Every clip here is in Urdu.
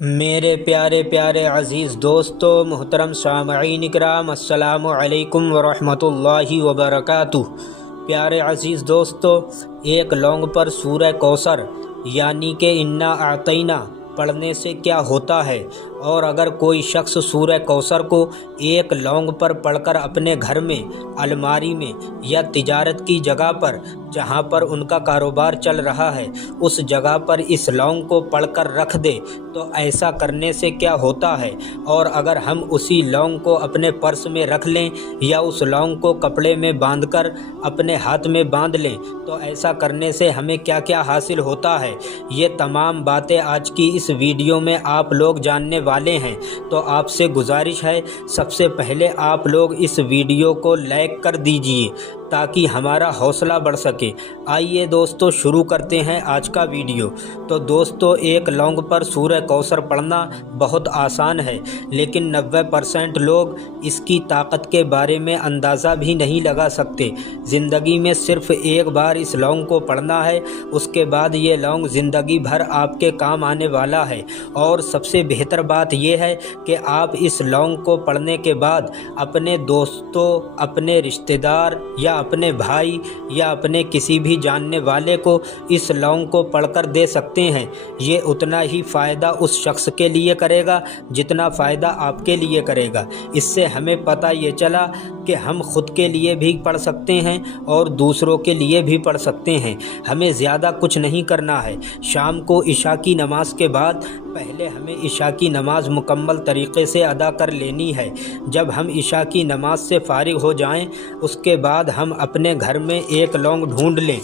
میرے پیارے پیارے عزیز دوستو، محترم سامعین اکرام، السلام علیکم ورحمۃ اللہ وبرکاتہ۔ پیارے عزیز دوستو، ایک لونگ پر سورہ کوثر یعنی کہ انا اعطینا پڑھنے سے کیا ہوتا ہے، اور اگر کوئی شخص سورہ کوثر کو ایک لونگ پر پڑھ کر اپنے گھر میں، الماری میں یا تجارت کی جگہ پر جہاں پر ان کا کاروبار چل رہا ہے اس جگہ پر اس لونگ کو پڑھ کر رکھ دے تو ایسا کرنے سے کیا ہوتا ہے، اور اگر ہم اسی لونگ کو اپنے پرس میں رکھ لیں یا اس لونگ کو کپڑے میں باندھ کر اپنے ہاتھ میں باندھ لیں تو ایسا کرنے سے ہمیں کیا کیا حاصل ہوتا ہے، یہ تمام باتیں آج کی اس ویڈیو میں آپ لوگ جاننے والے ہیں۔ تو آپ سے گزارش ہے، سب سے پہلے آپ لوگ اس ویڈیو کو لائک کر دیجئے تاکہ ہمارا حوصلہ بڑھ سکے۔ آئیے دوستو شروع کرتے ہیں آج کا ویڈیو۔ تو دوستو، ایک لونگ پر سورہ کوثر پڑھنا بہت آسان ہے، لیکن 90% لوگ اس کی طاقت کے بارے میں اندازہ بھی نہیں لگا سکتے۔ زندگی میں صرف ایک بار اس لونگ کو پڑھنا ہے، اس کے بعد یہ لونگ زندگی بھر آپ کے کام آنے والا ہے۔ اور سب سے بہتر بات یہ ہے کہ آپ اس لونگ کو پڑھنے کے بعد اپنے دوستوں، اپنے رشتہ دار یا اپنے بھائی یا اپنے کسی بھی جاننے والے کو اس لونگ کو پڑھ کر دے سکتے ہیں۔ یہ اتنا ہی فائدہ اس شخص کے لیے کرے گا جتنا فائدہ آپ کے لیے کرے گا۔ اس سے ہمیں پتہ یہ چلا کہ ہم خود کے لیے بھی پڑھ سکتے ہیں اور دوسروں کے لیے بھی پڑھ سکتے ہیں۔ ہمیں زیادہ کچھ نہیں کرنا ہے۔ شام کو عشاء کی نماز کے بعد پہلے ہمیں عشاء کی نماز مکمل طریقے سے ادا کر لینی ہے۔ جب ہم عشاء کی نماز سے فارغ ہو جائیں اس کے بعد ہم اپنے گھر میں ایک لونگ ڈھونڈ لیں۔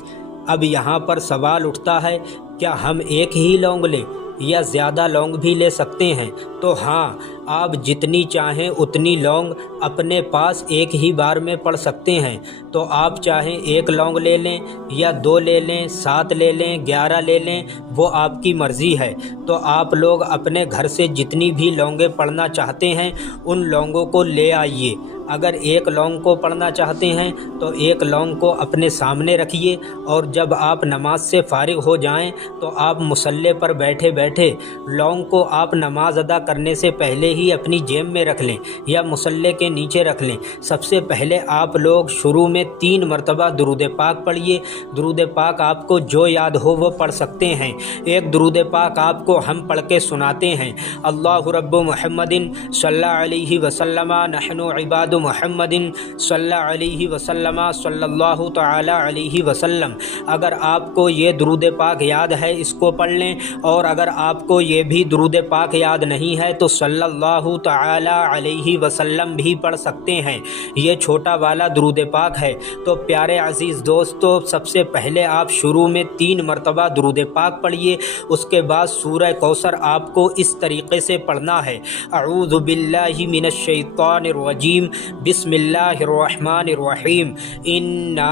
اب یہاں پر سوال اٹھتا ہے، کیا ہم ایک ہی لونگ لیں یا زیادہ لونگ بھی لے سکتے ہیں؟ تو ہاں، آپ جتنی چاہیں اتنی لونگ اپنے پاس ایک ہی بار میں پڑھ سکتے ہیں۔ تو آپ چاہیں ایک لونگ لے لیں یا 2 لے لیں، 7 لے لیں، 11 لے لیں، وہ آپ کی مرضی ہے۔ تو آپ لوگ اپنے گھر سے جتنی بھی لونگیں پڑھنا چاہتے ہیں ان لونگوں کو لے آئیے۔ اگر ایک لونگ کو پڑھنا چاہتے ہیں تو ایک لونگ کو اپنے سامنے رکھیے، اور جب آپ نماز سے فارغ ہو جائیں تو آپ مصلی پر بیٹھے بیٹھے لونگ کو آپ نماز ادا کرنے سے پہلے ہی اپنی جیب میں رکھ لیں یا مصلی کے نیچے رکھ لیں۔ سب سے پہلے آپ لوگ شروع میں 3 مرتبہ درود پاک پڑھیے۔ درود پاک آپ کو جو یاد ہو وہ پڑھ سکتے ہیں۔ ایک درود پاک آپ کو ہم پڑھ کے سناتے ہیں۔ اللہ رب محمد صلی اللہ علیہ وسلم، نحن عباد محمد صلی اللہ علیہ وسلم، صلی اللہ تعالی علیہ وسلم۔ اگر آپ کو یہ درود پاک یاد ہے اس کو پڑھ لیں، اور اگر آپ کو یہ بھی درود پاک یاد نہیں ہے تو صلی اللہ تعالی علیہ وسلم بھی پڑھ سکتے ہیں۔ یہ چھوٹا والا درود پاک ہے۔ تو پیارے عزیز دوستو، سب سے پہلے آپ شروع میں 3 مرتبہ درود پاک پڑھیے۔ اس کے بعد سورہ کوثر آپ کو اس طریقے سے پڑھنا ہے: اعوذ باللہ من الشیطان الرجیم، بسم اللہ الرحمن الرحیم، انا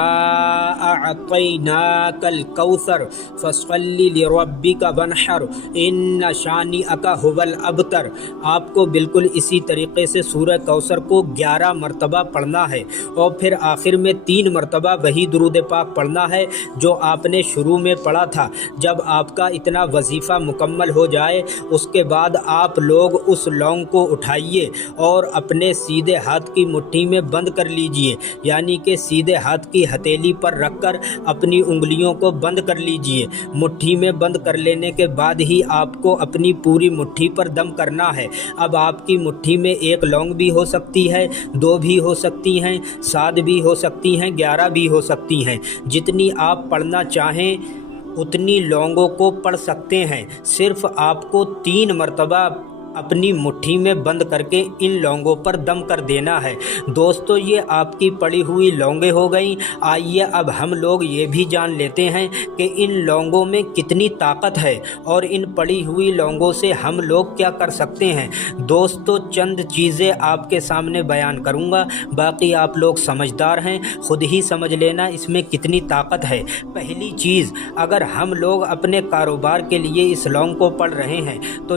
اعطیناک الکوثر فصل لربک وانحر ان شانئک ھو الابتر۔ آپ کو بالکل اسی طریقے سے سورہ کوثر کو 11 مرتبہ پڑھنا ہے، اور پھر آخر میں 3 مرتبہ وہی درود پاک پڑھنا ہے جو آپ نے شروع میں پڑھا تھا۔ جب آپ کا اتنا وظیفہ مکمل ہو جائے اس کے بعد آپ لوگ اس لونگ کو اٹھائیے اور اپنے سیدھے ہاتھ کی مٹھی میں بند کر لیجئے، یعنی کہ سیدھے ہاتھ کی ہتھیلی پر رکھ کر اپنی انگلیوں کو بند کر لیجئے۔ مٹھی میں بند کر لینے کے بعد ہی آپ کو اپنی پوری مٹھی پر دم کرنا ہے۔ اب آپ کی مٹھی میں ایک لونگ بھی ہو سکتی ہے، 2 بھی ہو سکتی ہیں، 7 بھی ہو سکتی ہیں، 11 بھی ہو سکتی ہیں۔ جتنی آپ پڑھنا چاہیں اتنی لونگوں کو پڑھ سکتے ہیں۔ صرف آپ کو 3 مرتبہ اپنی مٹھی میں بند کر کے ان لونگوں پر دم کر دینا ہے۔ دوستو، یہ آپ کی پڑی ہوئی لونگیں ہو گئیں۔ آئیے اب ہم لوگ یہ بھی جان لیتے ہیں کہ ان لونگوں میں کتنی طاقت ہے اور ان پڑی ہوئی لونگوں سے ہم لوگ کیا کر سکتے ہیں۔ دوستو، چند چیزیں آپ کے سامنے بیان کروں گا، باقی آپ لوگ سمجھدار ہیں، خود ہی سمجھ لینا اس میں کتنی طاقت ہے۔ پہلی چیز، اگر ہم لوگ اپنے کاروبار کے لیے اس لونگ کو پڑھ رہے ہیں تو